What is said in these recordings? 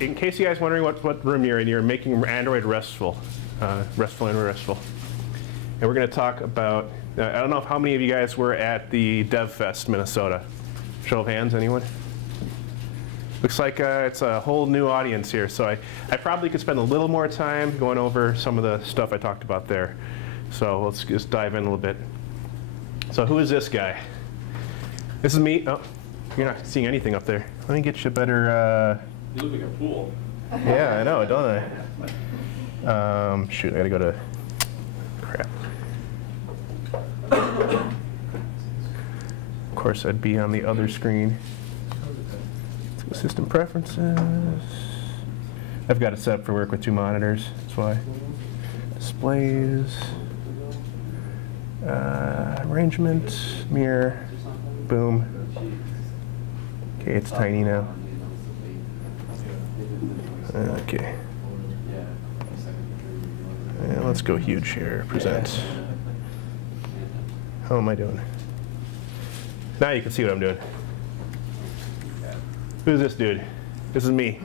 in case you guys are wondering what room you're in, you're making Android RESTful. RESTful and RESTful. And we're going to talk about, I don't know how many of you guys were at the DevFest, Minnesota. Show of hands, anyone? Looks like it's a whole new audience here, so I probably could spend a little more time going over some of the stuff I talked about there. So let's just dive in a little bit. So who is this guy? This is me. Oh, you're not seeing anything up there. Let me get you a better... You look like a pool. Yeah, I know, don't I? Shoot, I gotta go to... Crap. Of course, I'd be on the other screen. System preferences. I've got it set up for work with 2 monitors, that's why. Displays. Arrangement, mirror, boom. Okay, it's tiny now. Okay. And let's go huge here, present. How am I doing? Now you can see what I'm doing. Who's this dude? This is me.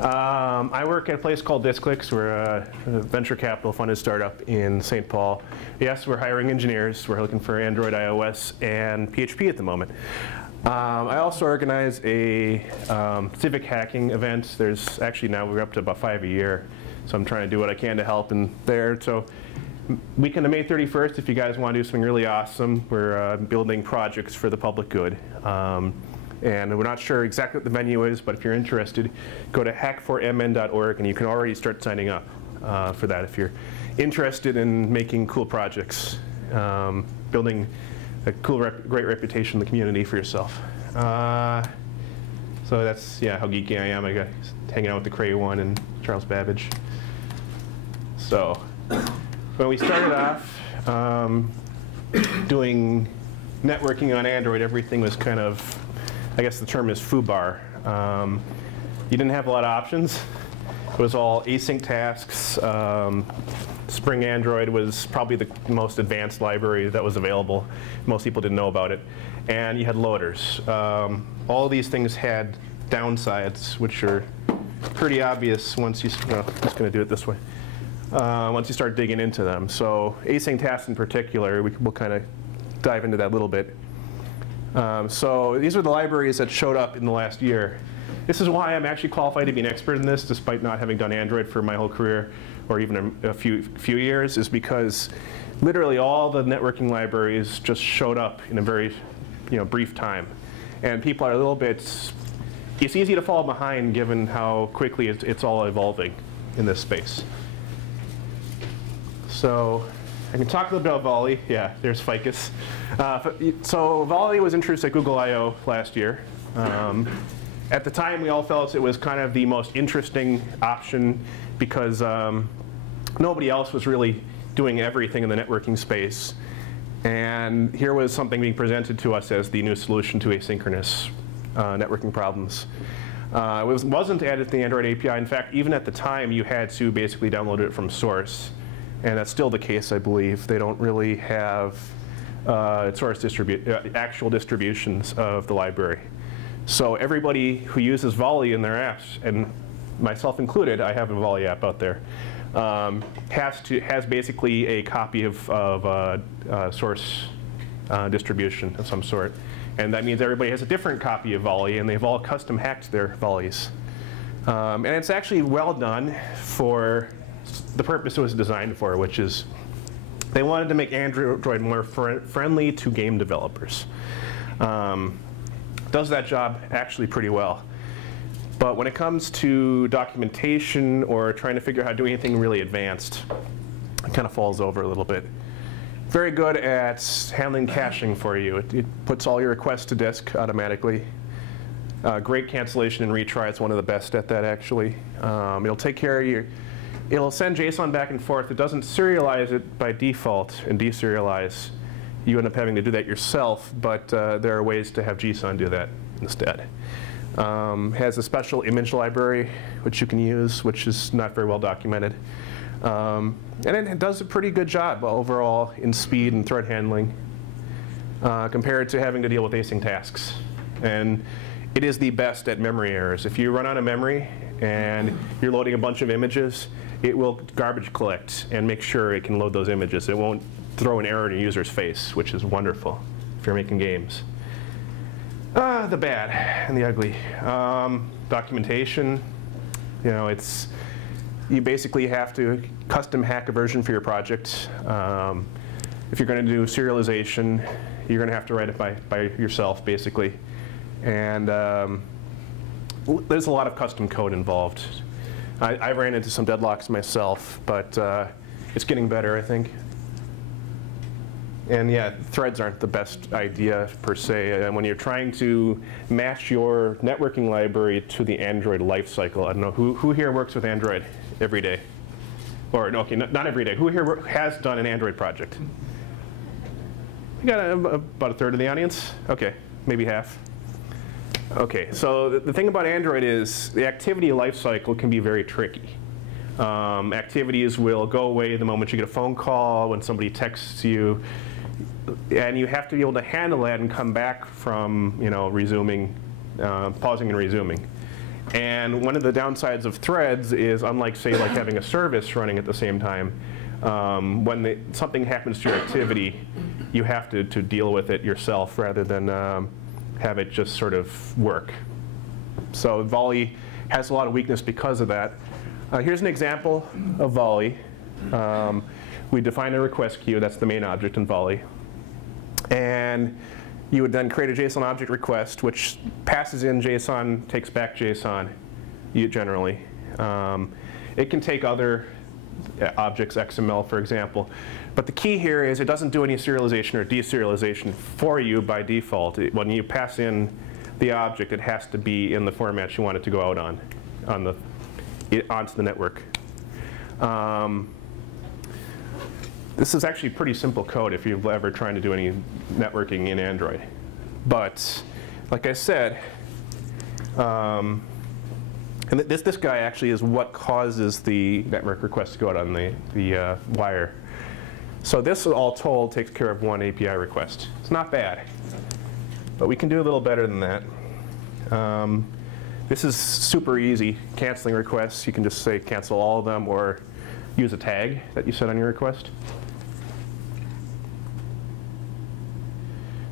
I work at a place called DiskClicks. We're a venture capital funded startup in St. Paul. Yes, we're hiring engineers. We're looking for Android, iOS, and PHP at the moment. I also organize a civic hacking event. There's actually now we're up to about 5 a year. So I'm trying to do what I can to help in there. So weekend of May 31st, if you guys want to do something really awesome, we're building projects for the public good. And we're not sure exactly what the venue is, but if you're interested, go to hack4mn.org and you can already start signing up for that if you're interested in making cool projects, building a cool, great reputation in the community for yourself. So that's, yeah, how geeky I am. I got hanging out with the Cray one and Charles Babbage. So when we started off doing networking on Android, everything was kind of, I guess the term is foobar. You didn't have a lot of options. It was all async tasks. Spring Android was probably the most advanced library that was available. Most people didn't know about it. And you had loaders. All these things had downsides, which are pretty obvious once you, no, I'm just going to do it this way. Once you start digging into them. So async tasks in particular, we'll kind of dive into that a little bit. So these are the libraries that showed up in the last year. This is why I'm actually qualified to be an expert in this, despite not having done Android for my whole career, or even a few years, is because literally all the networking libraries just showed up in a very brief time. And people are a little bit, it's easy to fall behind given how quickly it's all evolving in this space. So I can talk a little bit about Volley. Yeah, there's Ficus. So Volley was introduced at Google I/O last year. At the time, we all felt it was kind of the most interesting option because nobody else was really doing everything in the networking space. And here was something being presented to us as the new solution to asynchronous networking problems. It wasn't added to the Android API. In fact, even at the time, you had to basically download it from source. And that's still the case, I believe. They don't really have actual distributions of the library. So everybody who uses Volley in their apps, and myself included, I have a Volley app out there, has basically a copy of source distribution of some sort. And that means everybody has a different copy of Volley, and they've all custom hacked their Volleys. And it's actually well done for the purpose it was designed for, which is they wanted to make Android more friendly to game developers. Does that job actually pretty well. But when it comes to documentation or trying to figure out how to do anything really advanced, it kind of falls over a little bit. Very good at handling caching for you. It puts all your requests to disk automatically. Great cancellation and retry. It's one of the best at that, actually. It'll take care of your, it'll send JSON back and forth. It doesn't serialize it by default and deserialize. You end up having to do that yourself, but there are ways to have JSON do that instead. Has a special image library which you can use, which is not very well documented. And it does a pretty good job overall in speed and thread handling compared to having to deal with async tasks. And it is the best at memory errors. If you run out of memory and you're loading a bunch of images, it will garbage collect and make sure it can load those images. It won't throw an error in a user's face, which is wonderful if you're making games. The bad and the ugly. Documentation, you know, you basically have to custom hack a version for your project. If you're going to do serialization, you're going to have to write it by yourself, basically. And there's a lot of custom code involved. I ran into some deadlocks myself, but it's getting better, I think. And yeah, threads aren't the best idea per se. When you're trying to match your networking library to the Android lifecycle, I don't know, who here works with Android every day? Or, no, okay, not every day. Who here has done an Android project? We got about a third of the audience? Okay, maybe half. Okay, so the thing about Android is the activity lifecycle can be very tricky. Activities will go away the moment you get a phone call, when somebody texts you, and you have to be able to handle that and come back from, you know, resuming, pausing and resuming. And one of the downsides of threads is, unlike, say, like having a service running at the same time, when something happens to your activity, you have to deal with it yourself rather than have it just sort of work. So Volley has a lot of weakness because of that. Here's an example of Volley. We define a request queue. That's the main object in Volley. And you would then create a JSON object request, which passes in JSON, takes back JSON, generally. It can take other objects, XML, for example. But the key here is it doesn't do any serialization or deserialization for you by default. When you pass in the object, it has to be in the format you want it to go out onto the network. This is actually pretty simple code if you've ever tried to do any networking in Android. But like I said, and this guy actually is what causes the network request to go out on the wire. So this, all told, takes care of one API request. It's not bad, but we can do a little better than that. This is super easy. Canceling requests, you can just say cancel all of them or use a tag that you set on your request.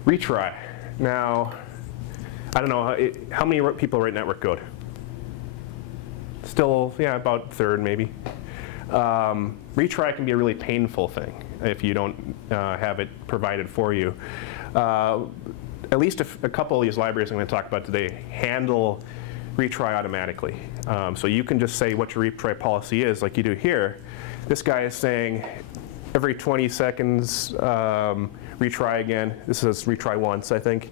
Retry. Now, I don't know, how many people write network code? Still, yeah, about a third maybe. Retry can be a really painful thing if you don't have it provided for you. At least a couple of these libraries I'm going to talk about today handle retry automatically. So you can just say what your retry policy is, like you do here. This guy is saying every 20 seconds, retry again. This says retry once, I think.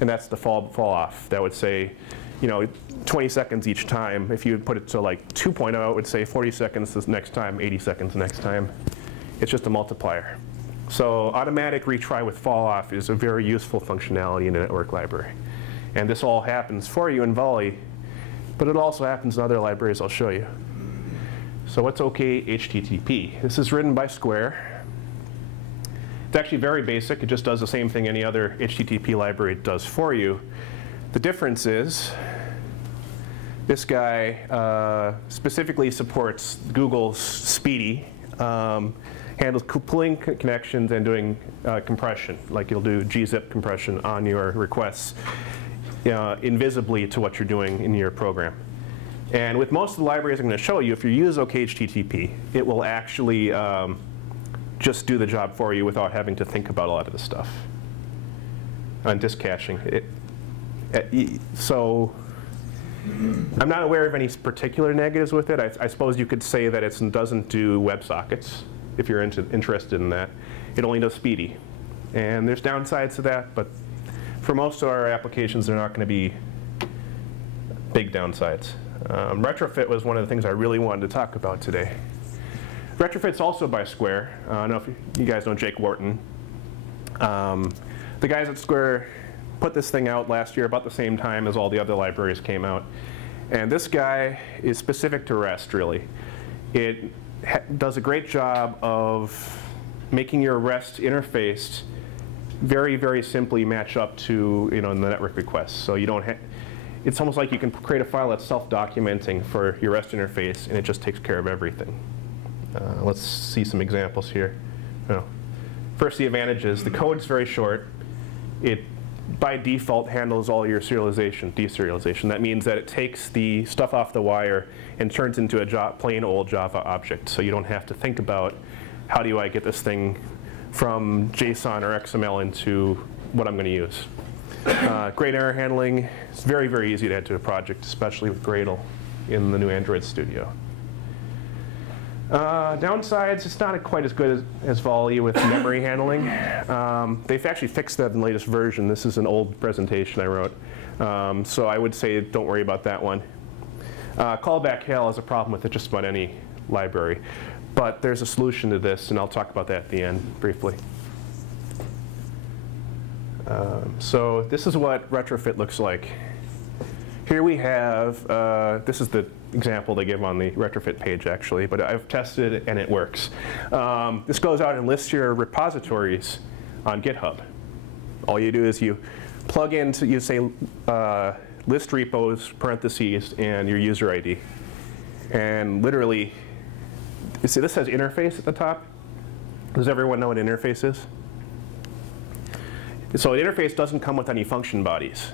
And that's the fall off. That would say, you know, 20 seconds each time. If you put it to like 2.0, it would say 40 seconds this next time, 80 seconds next time. It's just a multiplier. So automatic retry with fall off is a very useful functionality in a network library. And this all happens for you in Volley, but it also happens in other libraries I'll show you. So what's OkHTTP? This is written by Square. It's actually very basic. It just does the same thing any other HTTP library does for you. The difference is this guy specifically supports Google's SPDY, handles pulling connections and doing compression, like you'll do gzip compression on your requests invisibly to what you're doing in your program. And with most of the libraries I'm going to show you, if you use OkHTTP, it will actually just do the job for you without having to think about a lot of the stuff. On disk caching. So I'm not aware of any particular negatives with it. I suppose you could say that it doesn't do WebSockets, if you're interested in that. It only does SPDY. And there's downsides to that, but for most of our applications, they're not going to be big downsides. Retrofit was one of the things I really wanted to talk about today. Retrofit's also by Square. I don't know if you guys know Jake Wharton. The guys at Square put this thing out last year about the same time as all the other libraries came out. And this guy is specific to REST, really. It does a great job of making your REST interface very, very simply match up to the network requests. So you don't it's almost like you can create a file that's self-documenting for your REST interface, and it just takes care of everything. Let's see some examples here. First, the advantages. The code's very short. It, by default, handles all your serialization, deserialization. That means that it takes the stuff off the wire and turns into a plain old Java object. So you don't have to think about, how do I get this thing from JSON or XML into what I'm going to use. Great error handling. It's very, very easy to add to a project, especially with Gradle in the new Android Studio. Downsides, it's not quite as good as Volley with memory handling. They've actually fixed that in the latest version. This is an old presentation I wrote. So I would say don't worry about that one. Callback hell has a problem with it just about any library. But there's a solution to this, and I'll talk about that at the end briefly. So this is what Retrofit looks like. Here we have, this is the example they give on the Retrofit page actually, but I've tested it and it works. This goes out and lists your repositories on GitHub. All you do is you plug into, you say list repos, parentheses, and your user ID. And literally, you see this says interface at the top. Does everyone know what an interface is? So an interface doesn't come with any function bodies.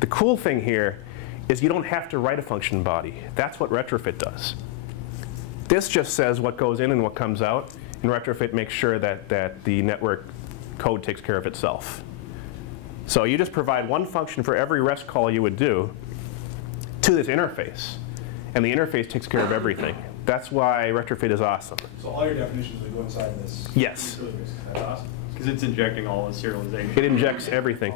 The cool thing here is you don't have to write a function body. That's what Retrofit does. This just says what goes in and what comes out, and Retrofit makes sure that the network code takes care of itself. So you just provide one function for every REST call you would do to this interface, and the interface takes care of everything. That's why Retrofit is awesome. So all your definitions would go inside this? Yes. That's awesome. Because it's injecting all the serialization. It injects everything.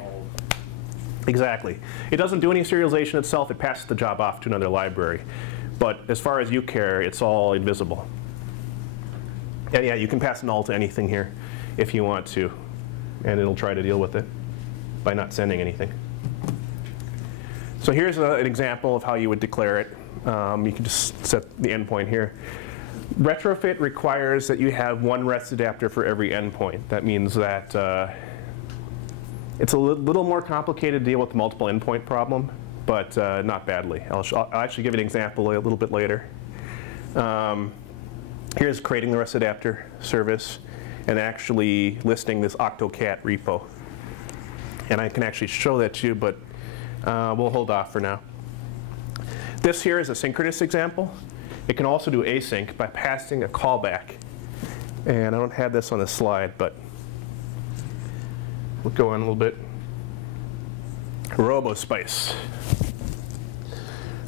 Exactly. It doesn't do any serialization itself. It passes the job off to another library. But as far as you care, it's all invisible. And yeah, you can pass null to anything here if you want to. And it'll try to deal with it by not sending anything. So here's an example of how you would declare it. You can just set the endpoint here. Retrofit requires that you have one REST adapter for every endpoint. That means that it's a little more complicated to deal with the multiple endpoint problem, but not badly. I'll actually give you an example a little bit later. Here's creating the REST adapter service and actually listing this OkTTP repo. And I can actually show that to you, but we'll hold off for now. This here is a synchronous example. It can also do async by passing a callback. And I don't have this on the slide, but we'll go on a little bit. Robospice.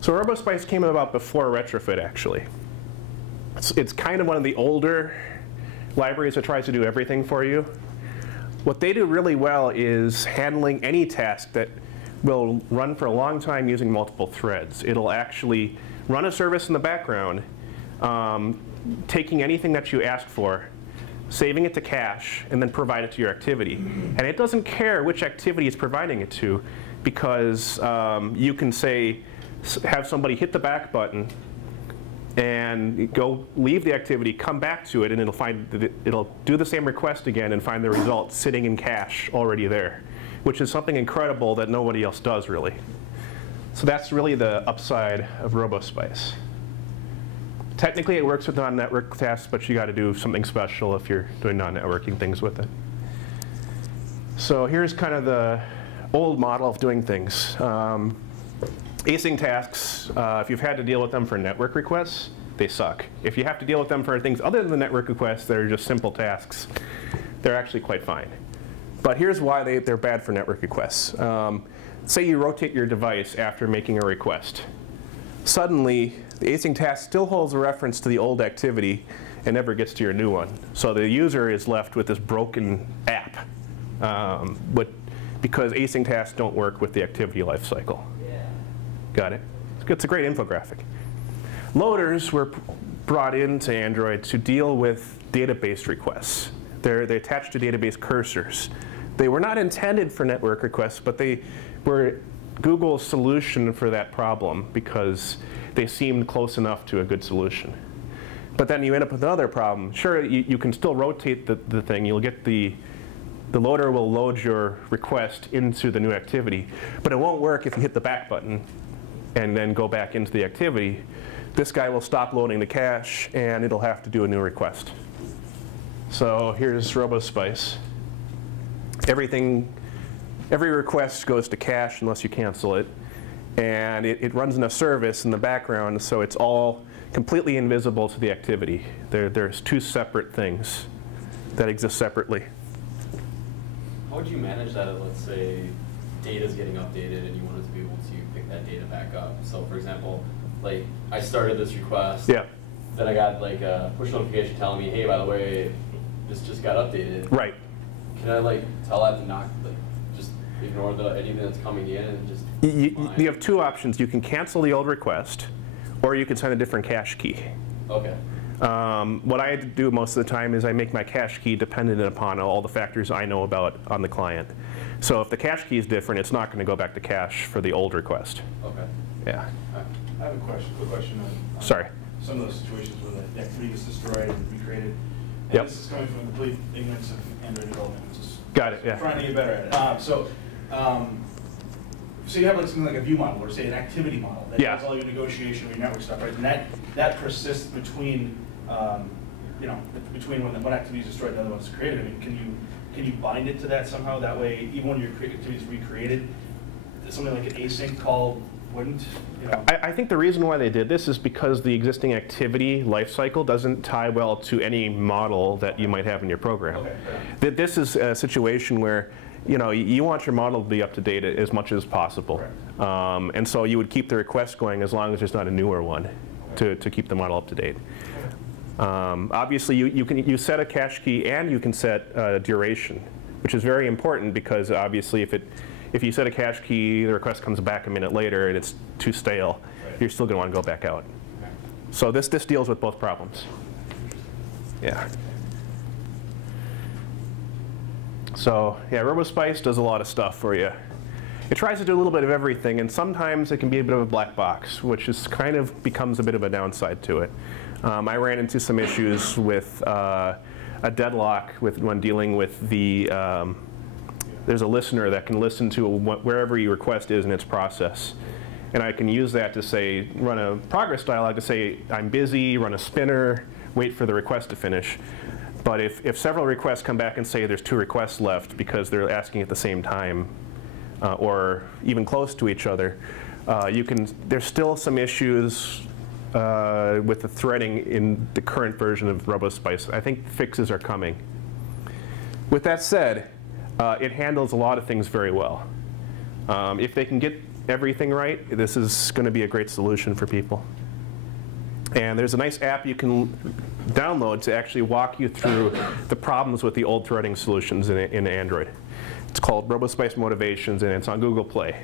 So Robospice came about before Retrofit, actually. It's kind of one of the older libraries that tries to do everything for you. What they do really well is handling any task that will run for a long time using multiple threads. It'll actually run a service in the background, taking anything that you ask for, saving it to cache, and then provide it to your activity. And it doesn't care which activity it's providing it to, because you can say, have somebody hit the back button and go leave the activity, come back to it, and it'll do the same request again and find the result sitting in cache already there, which is something incredible that nobody else does really. So that's really the upside of Robospice. Technically, it works with non-network tasks, but you got to do something special if you're doing non-networking things with it. So here's kind of the old model of doing things. Async tasks, if you've had to deal with them for network requests, they suck. If you have to deal with them for things other than the network requests that are just simple tasks, they're actually quite fine. But here's why they're bad for network requests. Say you rotate your device after making a request. Suddenly, the async task still holds a reference to the old activity and never gets to your new one. So the user is left with this broken app, because async tasks don't work with the activity lifecycle. Yeah. Got it? It's a great infographic. Loaders were brought into Android to deal with database requests. They're attached to database cursors. They were not intended for network requests, but they were Google's solution for that problem because they seemed close enough to a good solution. But then you end up with another problem. Sure, you can still rotate the thing. You'll get the the loader will load your request into the new activity, but it won't work if you hit the back button and then go back into the activity. This guy will stop loading the cache, and it'll have to do a new request. So here's Robospice. Every request goes to cache unless you cancel it. And it runs in a service in the background, so it's all completely invisible to the activity. There's two separate things that exist separately. How would you manage that if, let's say, data is getting updated and you wanted to be able to pick that data back up? So for example, like I started this request, Yeah. then I got like a push notification telling me, hey, by the way, this just got updated. Right. Can I like tell that to not like just ignore anything that's coming in and just you have two options. You can cancel the old request, or you can send a different cache key. Okay. What I do most of the time is I make my cache key dependent upon all the factors I know about on the client. So if the cache key is different, it's not going to go back to cache for the old request. Okay. Yeah. I have a quick question on Sorry. some of those situations where the activity gets destroyed and recreated. And Yep. this is coming from complete ignorance of Android development. Just Got it, yeah. trying to get better at it. So you have like something like a view model, or say an activity model that Yeah. does all your negotiation, your network stuff, right? And that persists between, between when one activity is destroyed and the other one's created. I mean, can you bind it to that somehow? That way, even when your activity is recreated, something like an async call wouldn't, you know? I think the reason why they did this is because the existing activity lifecycle doesn't tie well to any model that you might have in your program. Okay. This is a situation where you want your model to be up to date as much as possible. And so you would keep the request going as long as there's not a newer one to keep the model up to date. Obviously, you set a cache key and you can set duration, which is very important because obviously if you set a cache key, the request comes back a minute later and it's too stale, you're still going to want to go back out. So this deals with both problems. Yeah. So yeah, Robospice does a lot of stuff for you. It tries to do a little bit of everything, and sometimes it can be a bit of a black box, which is kind of becomes a bit of a downside to it. I ran into some issues with a deadlock when dealing with the there's a listener that can listen to wherever your request is in its process. And I can use that to say, run a progress dialog to say, I'm busy, run a spinner, wait for the request to finish. But if several requests come back and say there's 2 requests left because they're asking at the same time, or even close to each other, there's still some issues with the threading in the current version of Robospice. I think fixes are coming. With that said, it handles a lot of things very well. If they can get everything right, this is going to be a great solution for people. And there's a nice app you can download to actually walk you through the problems with the old threading solutions in Android. It's called Robospice Motivations, and it's on Google Play.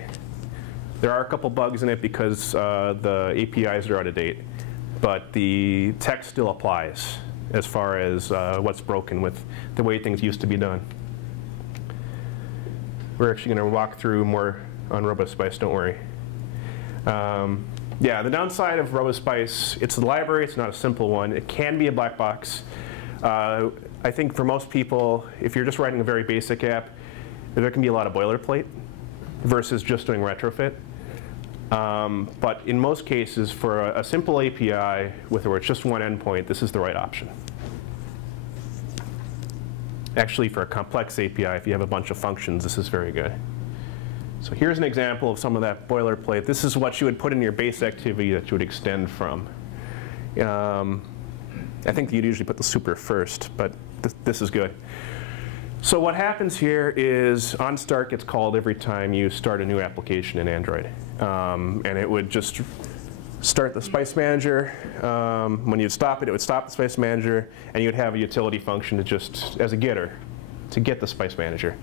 There are a couple bugs in it because the APIs are out of date, but the text still applies as far as what's broken with the way things used to be done. We're actually going to walk through more on Robospice, don't worry. Yeah, the downside of Robospice, it's a library, it's not a simple one. It can be a black box. I think for most people, if you're just writing a very basic app, there can be a lot of boilerplate versus just doing retrofit. But in most cases, for a simple API where it's just one endpoint, this is the right option. Actually, for a complex API, if you have a bunch of functions, this is very good. So here's an example of some of that boilerplate. This is what you would put in your base activity that you would extend from. I think you'd usually put the super first, but this is good. So what happens here is on start gets called every time you start a new application in Android. And it would just start the Spice Manager. When you'd stop it would stop the Spice Manager, and you'd have a utility function to just, as a getter, to get the Spice Manager.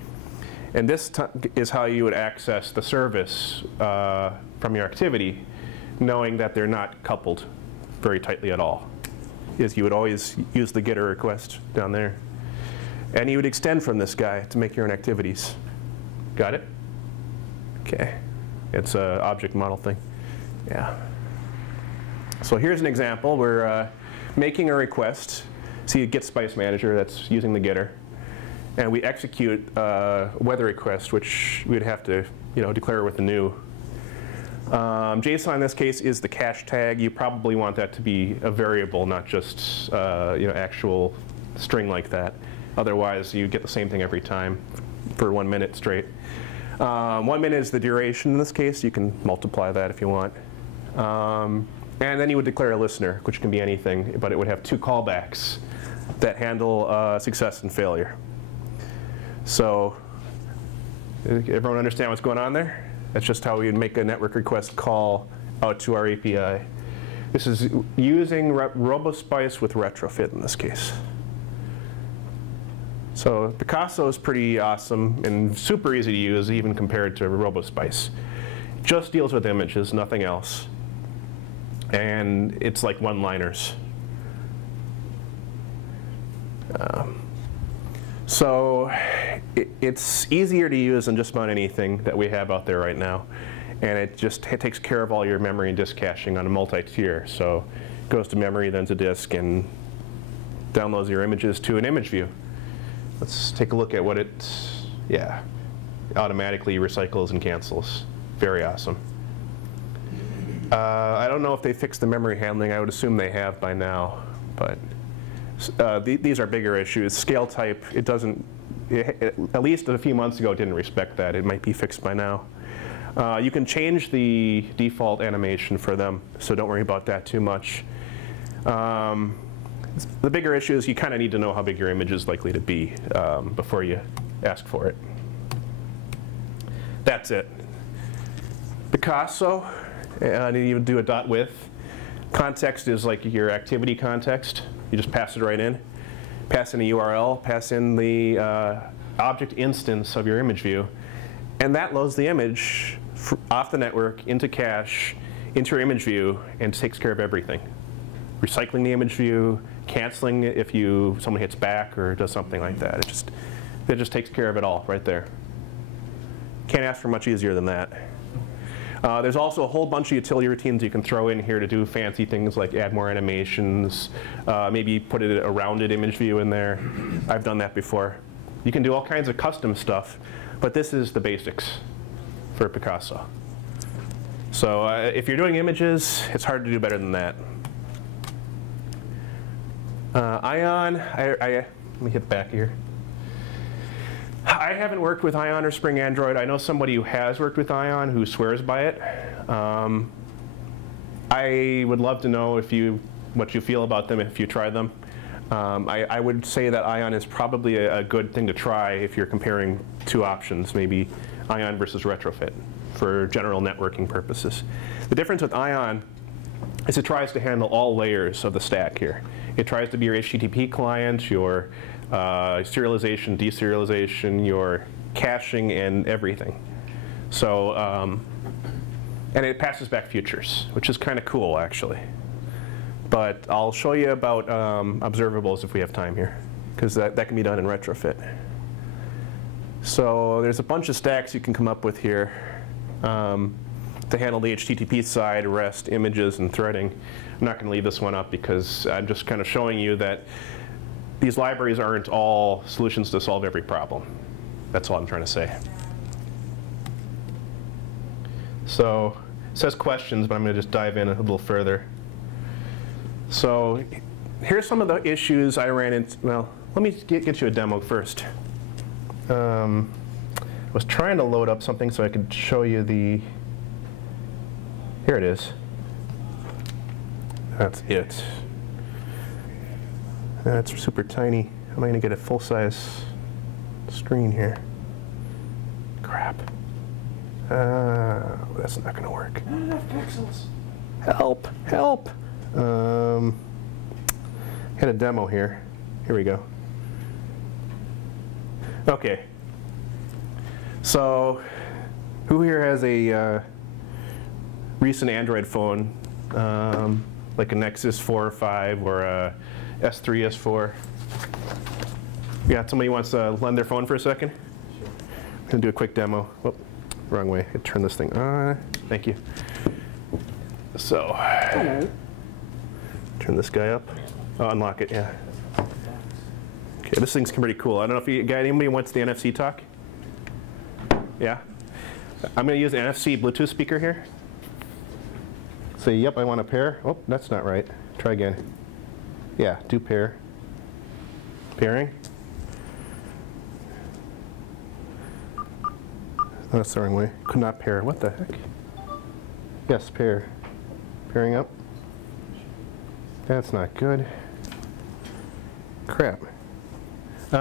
And this is how you would access the service from your activity, knowing that they're not coupled very tightly at all. Is you would always use the getter request down there. And you would extend from this guy to make your own activities. Got it? Okay. It's an object model thing. Yeah. So here's an example. We're making a request. See, get Spice Manager, that's using the getter. and we execute a weather request, which we'd have to declare with the new. JSON in this case is the cache tag. You probably want that to be a variable, not just actual string like that. Otherwise, you get the same thing every time for 1 minute straight. 1 minute is the duration in this case. You can multiply that if you want. And then you would declare a listener, which can be anything, but it would have 2 callbacks that handle success and failure. So, everyone understand what's going on there? That's just how we would make a network request call out to our API. This is using Robospice with Retrofit in this case. So Picasso is pretty awesome and super easy to use, even compared to Robospice. Just deals with images, nothing else. And it's like one-liners. So it's easier to use than just about anything that we have out there right now. And it takes care of all your memory and disk caching on a multi-tier. So it goes to memory, then to disk, and downloads your images to an image view. Let's take a look at what it, automatically recycles and cancels. Very awesome. I don't know if they fixed the memory handling. I would assume they have by now, but these are bigger issues. Scale type, it doesn't, at least a few months ago, it didn't respect that. It might be fixed by now. You can change the default animation for them, so don't worry about that too much. The bigger issue is you kind of need to know how big your image is likely to be before you ask for it. That's it. Picasso, I didn't even do a dot with. Context is like your activity context. You just pass it right in. Pass in a URL, pass in the object instance of your image view, and that loads the image off the network into cache, into your image view, and takes care of everything. Recycling the image view, canceling it if someone hits back or does something like that. It just takes care of it all right there. Can't ask for much easier than that. There's also a whole bunch of utility routines you can throw in here to do fancy things like add more animations, maybe put a rounded image view in there. I've done that before. You can do all kinds of custom stuff, but this is the basics for Picasso. So if you're doing images, it's hard to do better than that. Ion, let me hit back here. I haven't worked with Ion or Spring Android. I know somebody who has worked with Ion who swears by it. I would love to know what you feel about them if you try them. I would say that Ion is probably a good thing to try if you're comparing 2 options, maybe Ion versus Retrofit for general networking purposes. The difference with Ion is it tries to handle all layers of the stack here. It tries to be your HTTP client, your serialization, deserialization, your caching, and everything. So, and it passes back futures, which is kind of cool, actually. But I'll show you about observables if we have time here, because that can be done in Retrofit. So there's a bunch of stacks you can come up with here to handle the HTTP side, REST, images, and threading. I'm not going to leave this one up because I'm just kind of showing you that these libraries aren't all solutions to solve every problem. That's all I'm trying to say. So it says questions, but I'm going to just dive in a little further. So here's some of the issues I ran into. Well, let me get you a demo first. I was trying to load up something so I could show you the. Here it is. That's it. That's super tiny. How am I going to get a full-size screen here? Crap. That's not going to work. Not enough pixels. Help! Help! Had a demo here. Here we go. Okay. So, who here has a recent Android phone, like a Nexus 4 or 5 or a S3, S4? Yeah, somebody wants to lend their phone for a second? Sure. I'm going to do a quick demo. Oh, wrong way. I turn this thing on. Thank you. So, turn this guy up. Oh, unlock it, yeah. Okay, this thing's pretty cool. I don't know if you got anybody who wants the NFC talk? Yeah? I'm going to use an NFC Bluetooth speaker here. Say, yep, I want a pair. Oh, that's not right. Try again. Yeah, do pair. Pairing. Oh, that's the wrong way. Could not pair. What the heck? Yes, pair. Pairing up. That's not good. Crap. Do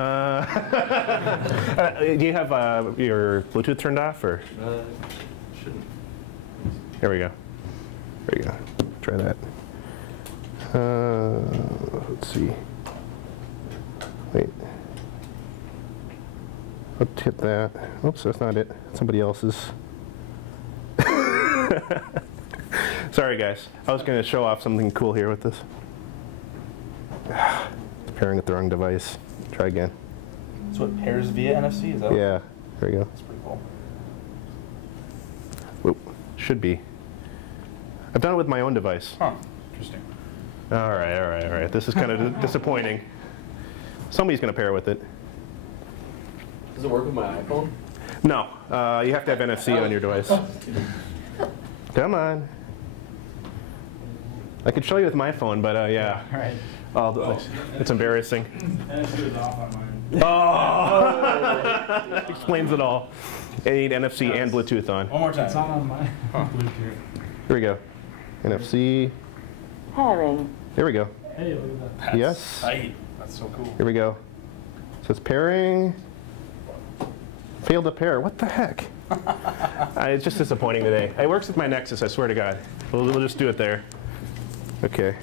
you have your Bluetooth turned off, or? Shouldn't. There we go. There you go. Try that. Let's see. Wait. Let's hit that. Oops, that's not it. Somebody else's. Sorry, guys. I was going to show off something cool here with this. Pairing with the wrong device. Try again. So it pairs via NFC? Is that Yeah. There you go. That's pretty cool. Whoop. Should be. I've done it with my own device. Huh. Interesting. All right, all right, all right. This is kind of disappointing. Somebody's going to pair with it. Does it work with my iPhone? No, you have to have NFC on your device. Come on. I could show you with my phone, but yeah. All right. It's embarrassing. NFC is off on mine. Oh! Explains it all. I need NFC and Bluetooth on. One more time. It's on my Bluetooth. Here we go. NFC. Pairing. Here we go. Hey, look at that. That's Yes. tight. That's so cool. Here we go. It says pairing. Failed to pair. What the heck? It's just disappointing today. It works with my Nexus, I swear to God. We'll just do it there. Okay.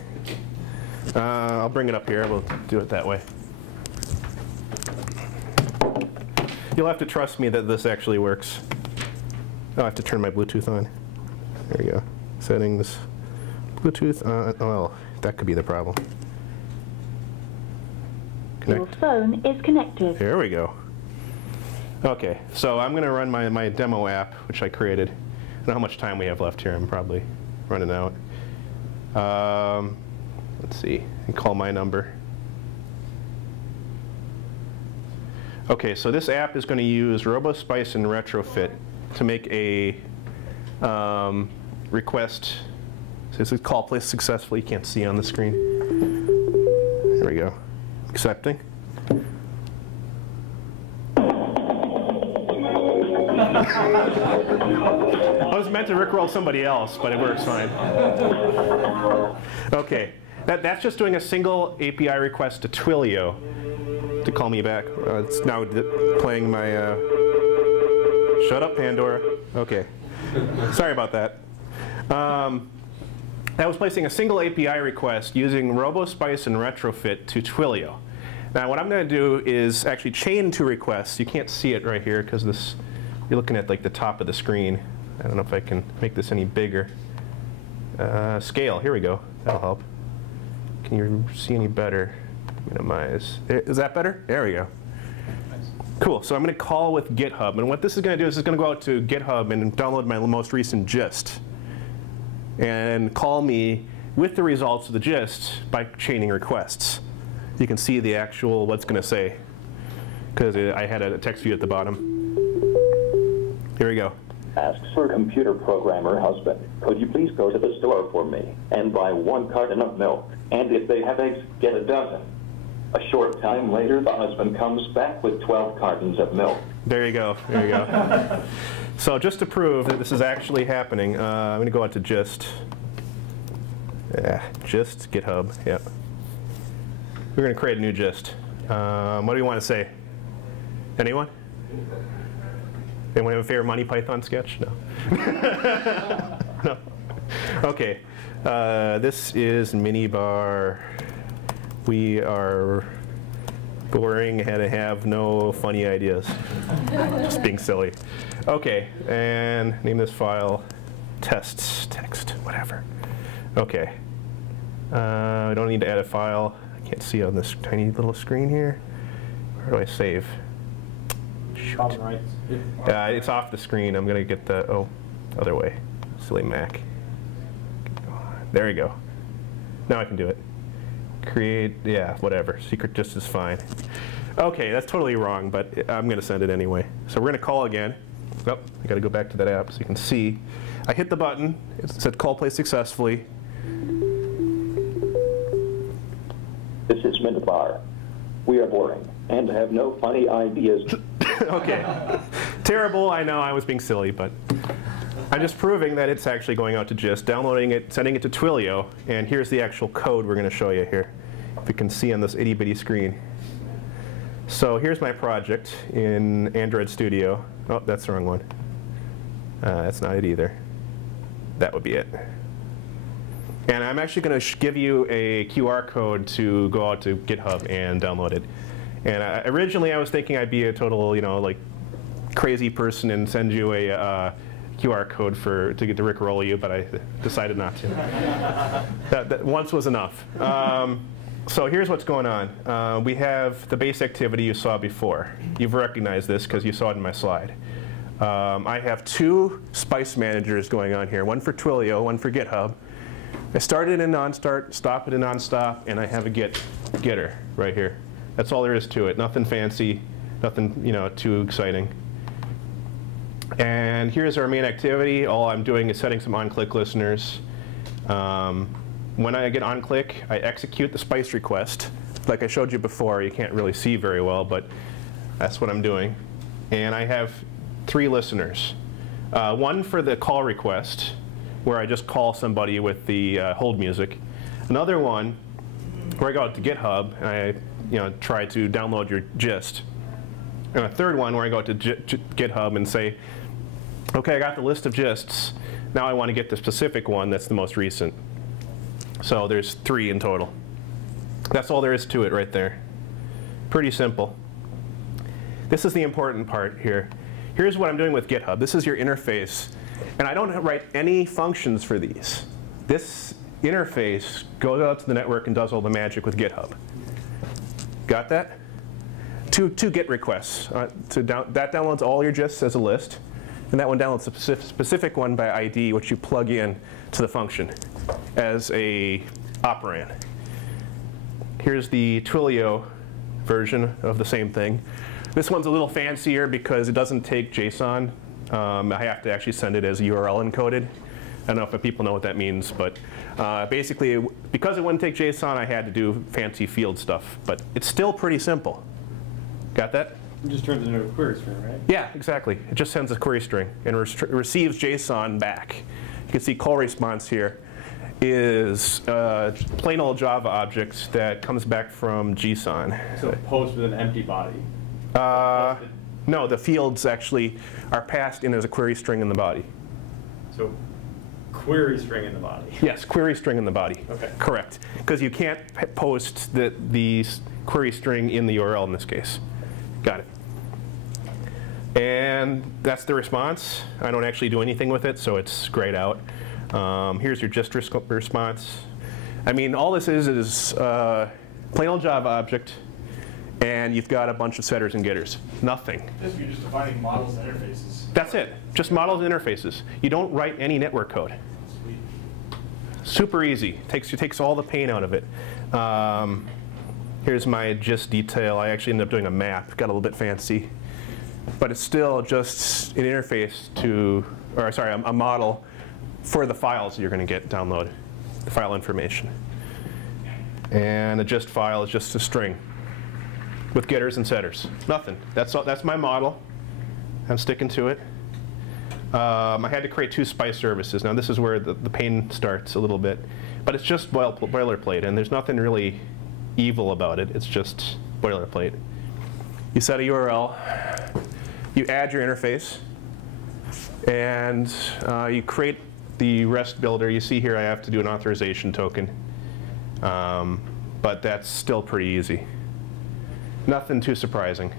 I'll bring it up here. We'll do it that way. You'll have to trust me that this actually works. Oh, I have to turn my Bluetooth on. There we go. Settings. Bluetooth on. Oh, well, that could be the problem. Your Connect. phone is connected. There we go. Okay, so I'm going to run my demo app, which I created. I don't know how much time we have left here. I'm probably running out. Let's see, and call my number. Okay, so this app is going to use Robospice and Retrofit to make a request. So this is call placed successfully. You can't see on the screen. There we go. Accepting. I was meant to rickroll somebody else, but it works fine. Okay, that's just doing a single API request to Twilio to call me back. It's now playing my... Shut up, Pandora. Okay. Sorry about that. That was placing a single API request using Robospice and Retrofit to Twilio. Now what I'm going to do is actually chain two requests. You can't see it right here because this... You're looking at like the top of the screen. I don't know if I can make this any bigger. Scale, here we go. That'll help. Can you see any better? Minimize. Is that better? There we go. Cool, so I'm going to call with GitHub. And what this is going to do is it's going to go out to GitHub and download my most recent gist. And call me with the results of the gist by chaining requests. You can see the actual what's going to say. Because I had a text view at the bottom. Here we go. Asks for computer programmer husband, could you please go to the store for me and buy 1 carton of milk? And if they have eggs, get a dozen. A short time later, the husband comes back with 12 cartons of milk. There you go. There you go. So just to prove that this is actually happening, I'm going to go out to Gist. Yeah, Gist, GitHub. Yep. We're going to create a new Gist. What do you want to say? Anyone? Anyone have a favorite Monty Python sketch? No. No. Okay. This is Minibar. We are boring and have no funny ideas. Just being silly. Okay, and name this file tests, text, whatever. Okay. I don't need to add a file. I can't see on this tiny little screen here. Where do I save? Shoot. Right. It's off the screen. I'm going to get the, other way. Silly Mac. There we go. Now I can do it. Create, yeah, whatever. Secret just is fine. Okay, that's totally wrong, but I'm going to send it anyway. So we're going to call again. Oh, I got to go back to that app so you can see. I hit the button. It said call placed successfully. This is Midbar. We are boring and have no funny ideas. Okay. Terrible, I know, I was being silly, but I'm just proving that it's actually going out to GIST, downloading it, sending it to Twilio, and here's the actual code we're going to show you here. If you can see on this itty-bitty screen. So here's my project in Android Studio. Oh, that's the wrong one. That's not it either. That would be it. And I'm actually going to give you a QR code to go out to GitHub and download it. And originally I was thinking I'd be a total, like crazy person and send you a QR code to get to Rickroll you, but I decided not to. that once was enough. So here's what's going on. We have the base activity you saw before. You've recognized this because you saw it in my slide. I have two Spice managers going on here, one for Twilio, one for GitHub. I start it in non-start, stop it in non-stop, and I have a getter right here. That's all there is to it. Nothing fancy, nothing too exciting. And here's our main activity. All I'm doing is setting some on-click listeners. When I get on-click, I execute the Spice request. Like I showed you before, you can't really see very well, but that's what I'm doing. And I have 3 listeners. One for the call request, where I just call somebody with the hold music. Another one where I go out to GitHub and I try to download your gist. And a third one where I go out to GitHub and say, okay, I got the list of gists. Now I want to get the specific one that's the most recent. So there's 3 in total. That's all there is to it right there. Pretty simple. This is the important part here. Here's what I'm doing with GitHub. This is your interface. And I don't write any functions for these. This interface goes out to the network and does all the magic with GitHub. Got that? Two Git requests. That downloads all your gists as a list. And that one downloads a specific one by ID, which you plug in to the function as a operand. Here's the Twilio version of the same thing. This one's a little fancier because it doesn't take JSON. I have to actually send it as URL encoded. I don't know if people know what that means, but basically, because it wouldn't take JSON, I had to do fancy field stuff. But it's still pretty simple. Got that? It just turns into a query string, right? Yeah, exactly. It just sends a query string and receives JSON back. You can see call response here is a plain old Java object that comes back from JSON. So post with an empty body. No, the fields actually are passed in as a query string in the body. So query string in the body. Yes, query string in the body. Okay. Correct. Because you can't post the query string in the URL in this case. Got it. And that's the response. I don't actually do anything with it, so it's grayed out. Here's your gist response. I mean, all this is plain old Java object, and you've got a bunch of setters and getters. Nothing. You're just defining models and interfaces. That's it. Just models and interfaces. You don't write any network code. Sweet. Super easy. Takes all the pain out of it. Here's my gist detail. I actually ended up doing a map. Got a little bit fancy. But it's still just an interface to, or sorry, a model for the files you're going to get download, the file information. And a gist file is just a string with getters and setters. Nothing. That's my model. I'm sticking to it. I had to create 2 Spice services. Now this is where the pain starts a little bit. But it's just boilerplate, and there's nothing really evil about it. It's just boilerplate. You set a URL. You add your interface. And you create the REST builder. You see here I have to do an authorization token. But that's still pretty easy. Nothing too surprising.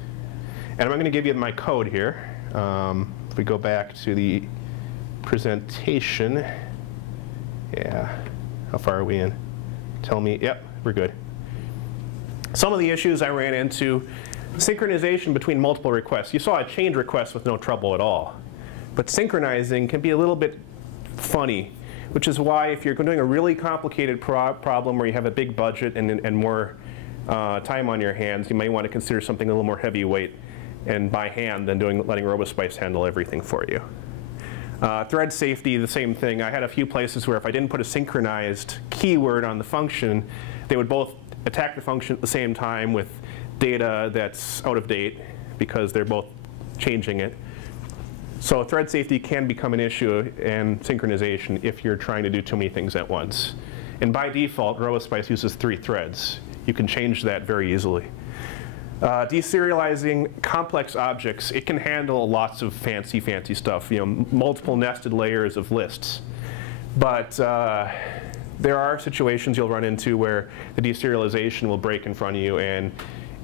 And I'm going to give you my code here. If we go back to the presentation. Yeah. How far are we in? Tell me. Yep, we're good. Some of the issues I ran into, synchronization between multiple requests. You saw a change request with no trouble at all. But synchronizing can be a little bit funny, which is why if you're doing a really complicated problem where you have a big budget and more time on your hands, you may want to consider something a little more heavyweight and by hand than letting Robospice handle everything for you. Thread safety, the same thing. I had a few places where if I didn't put a synchronized keyword on the function, they would both attack the function at the same time with data that's out of date because they're both changing it. So thread safety can become an issue and synchronization if you're trying to do too many things at once. And by default, Robospice uses 3 threads. You can change that very easily. Deserializing complex objects, it can handle lots of fancy stuff, multiple nested layers of lists. But there are situations you'll run into where the deserialization will break in front of you, and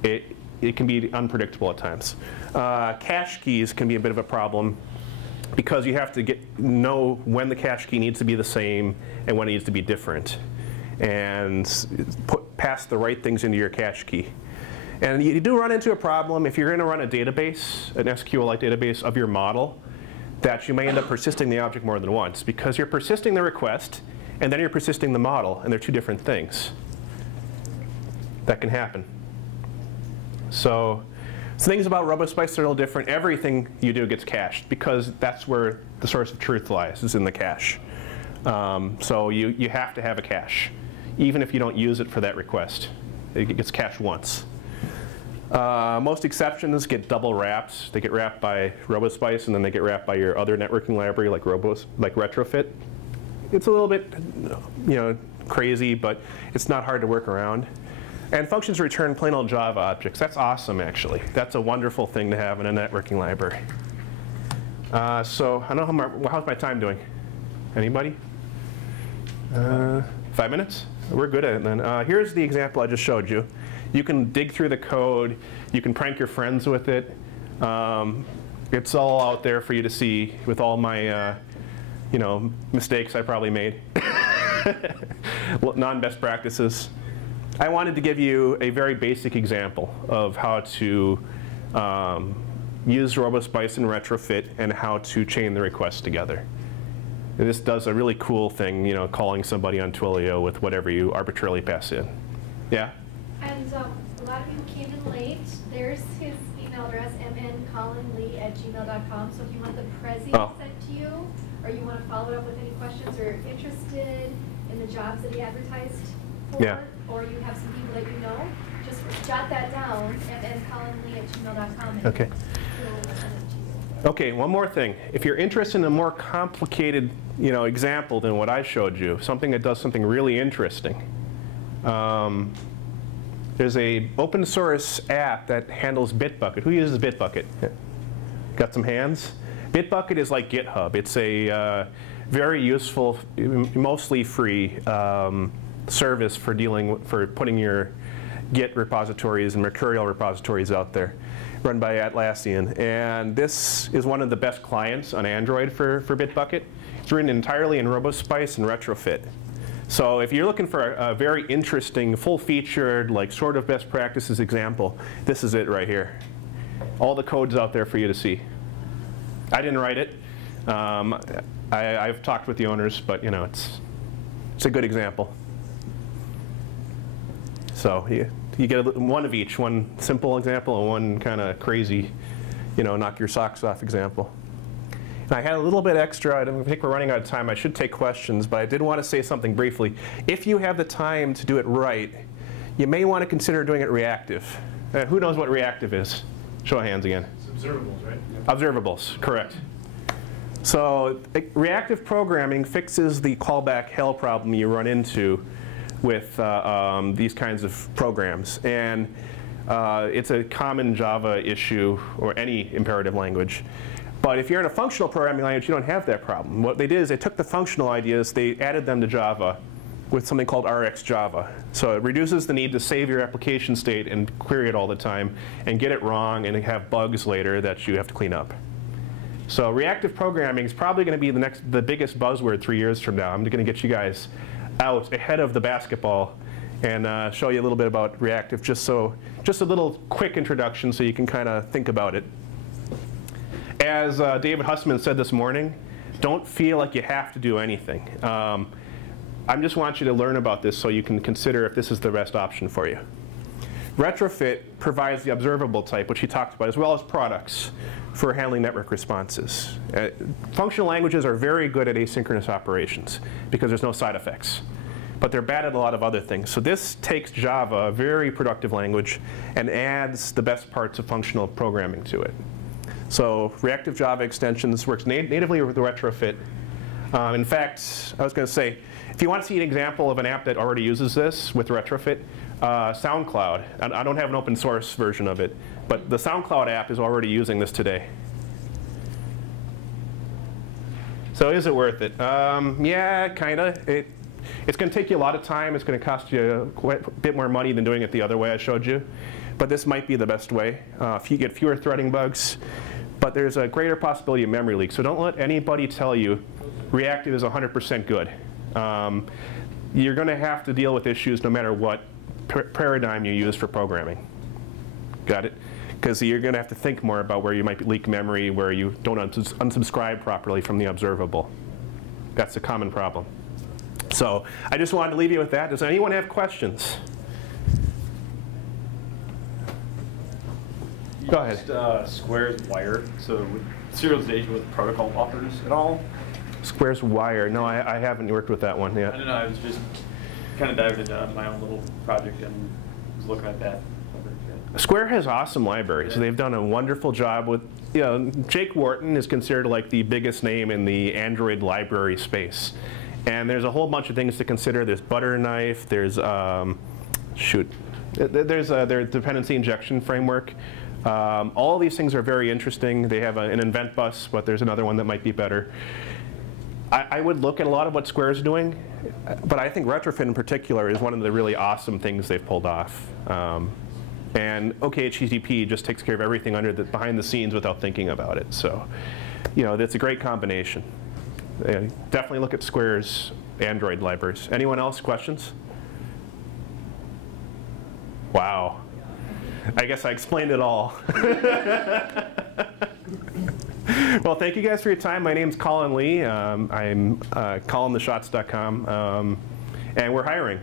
it can be unpredictable at times. Cache keys can be a bit of a problem because you have to know when the cache key needs to be the same and when it needs to be different, and pass the right things into your cache key. And you do run into a problem if you're going to run a database, an SQLite database of your model, that you may end up persisting the object more than once because you're persisting the request and then you're persisting the model, and they're 2 different things. That can happen. So things about Robospice are a little different. Everything you do gets cached because that's where the source of truth lies, is in the cache. So you have to have a cache, even if you don't use it for that request. It gets cached once. Most exceptions get double wrapped. They get wrapped by Robospice, and then they get wrapped by your other networking library like Retrofit. It's a little bit crazy, but it's not hard to work around. And functions return plain old Java objects. That's awesome, actually. That's a wonderful thing to have in a networking library. So I don't know how's my time doing? Anybody? 5 minutes? We're good at it then. Here's the example I just showed you. You can dig through the code. You can prank your friends with it. It's all out there for you to see with all my mistakes I probably made. Non-best practices. I wanted to give you a very basic example of how to use Robospice and Retrofit and how to chain the requests together. And this does a really cool thing, calling somebody on Twilio with whatever you arbitrarily pass in. Yeah? And a lot of people came in late. There's his email address, mncolinlee@gmail.com. So if you want the Prezi sent to you, or you want to follow it up with any questions, or you're interested in the jobs that he advertised for, or you have some people that you know, just jot that down, mncolinlee@gmail.com. Okay. Okay, one more thing. If you're interested in a more complicated example than what I showed you, something that does something really interesting, there's a open source app that handles Bitbucket. Who uses Bitbucket? Got some hands? Bitbucket is like GitHub. It's a very useful, mostly free service for putting your Git repositories and Mercurial repositories out there, run by Atlassian. And this is one of the best clients on Android for Bitbucket. It's written entirely in Robospice and Retrofit. So if you're looking for a very interesting, full-featured, sort of best practices example, this is it right here. All the code's out there for you to see. I didn't write it. I've talked with the owners, but it's a good example. So you get one of each, one simple example and one kind of crazy, knock your socks off example. And I had a little bit extra. I think we're running out of time. I should take questions, but I did want to say something briefly. If you have the time to do it right, you may want to consider doing it reactive. Who knows what reactive is? Show of hands again. It's observables, right? Observables, correct. So reactive programming fixes the callback hell problem you run into with these kinds of programs. And it's a common Java issue, or any imperative language. But if you're in a functional programming language, you don't have that problem. What they did is they took the functional ideas, they added them to Java with something called RxJava. So it reduces the need to save your application state and query it all the time and get it wrong and have bugs later that you have to clean up. So reactive programming is probably going to be the biggest buzzword 3 years from now. I'm going to get you guys out ahead of the basketball and show you a little bit about reactive, just a little quick introduction so you can kind of think about it. As David Hussman said this morning, don't feel like you have to do anything. I just want you to learn about this so you can consider if this is the best option for you. Retrofit provides the observable type, which he talked about, as well as products for handling network responses. Functional languages are very good at asynchronous operations because there's no side effects. But they're bad at a lot of other things. So this takes Java, a very productive language, and adds the best parts of functional programming to it. So reactive Java extensions works natively with the Retrofit. In fact, I was going to say, if you want to see an example of an app that already uses this with Retrofit, SoundCloud. I don't have an open source version of it, but the SoundCloud app is already using this today. So is it worth it? Yeah, kind of. It's going to take you a lot of time. It's going to cost you quite a bit more money than doing it the other way I showed you. But this might be the best way. If you get fewer threading bugs. But there's a greater possibility of memory leak. So don't let anybody tell you Reactive is 100% good. You're going to have to deal with issues no matter what paradigm you use for programming. Got it? Because you're going to have to think more about where you might leak memory, where you don't unsubscribe properly from the observable. That's a common problem. So I just wanted to leave you with that. Does anyone have questions? Go ahead. Square's wire, so with serialization with protocol buffers at all? Square's wire. No, I haven't worked with that one yet. I don't know. I was just kind of diving into my own little project and was looking at that. Square has awesome libraries. Yeah. They've done a wonderful job with, Jake Wharton is considered like the biggest name in the Android library space. And there's a whole bunch of things to consider. There's Butterknife, there's, there's their dependency injection framework. All of these things are very interesting. They have an invent bus, but there's another one that might be better. I would look at a lot of what Square is doing, but I think Retrofit in particular is one of the really awesome things they've pulled off. And OkHTTP just takes care of everything behind the scenes without thinking about it. So, that's a great combination. Definitely look at Square's Android libraries. Anyone else? Questions? Wow. I guess I explained it all. Well, thank you guys for your time. My name's Colin Lee. I'm ColinTheShots.com, and we're hiring.